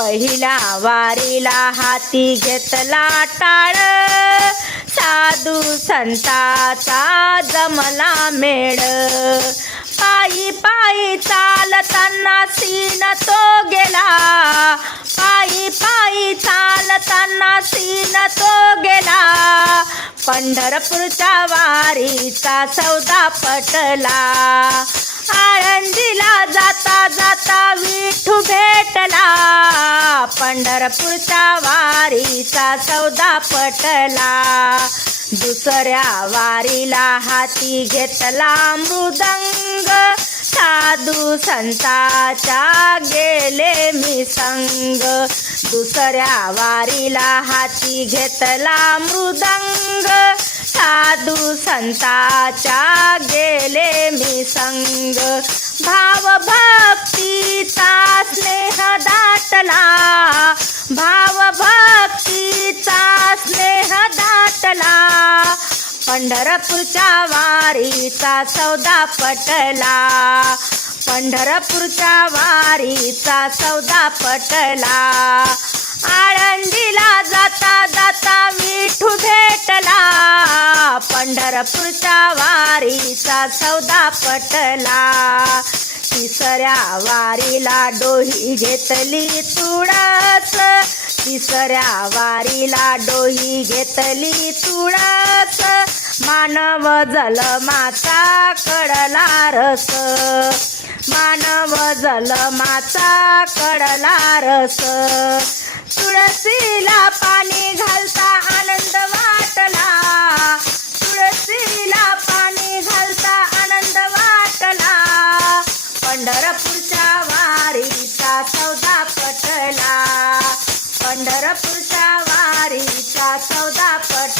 पहिल्या वारीला हाती घेतला टाळ. साधू संताचा जमला मेळ. पायी पायी चालताना सीन तो गेला. पायी पायी चालताना सीन तो गेला. पंढरपूरच्या वारीचा सौदा पटला. आळंदीला पंढरपूरचा वारीचा सौदा पटला. दुसऱ्या वारीला हाती घेतला मृदंग. साधू संताचा गेले मी संग दुसऱ्या वारीला हाती घेतला मृदंग. साधू संताचा गेले मी संग भाव भक्तीचा स्नेह दाटला. पंढरपूरच्या वारीचा सौदा पटला. पंढरपूरच्या वारीचा सौदा पटला. आळंदीला जाता जाता विठू भेटला. पंढरपूरच्या वारीचा सौदा पटला. तिसऱ्या वारीला डोही घेतली तुळस. तिसऱ्या वारीला डोही घेतली तुळस. मानव जलमाचा कडला रस मानव जलमाचा कडला रस तुळसीला पाणी घालता आनंद वाटला. तुळसीला पाणी घालता आनंद वाटला. पंढरपूरच्या वारीचा सौदा पटला. पंढरपूरच्या वारीचा सौदा पटला.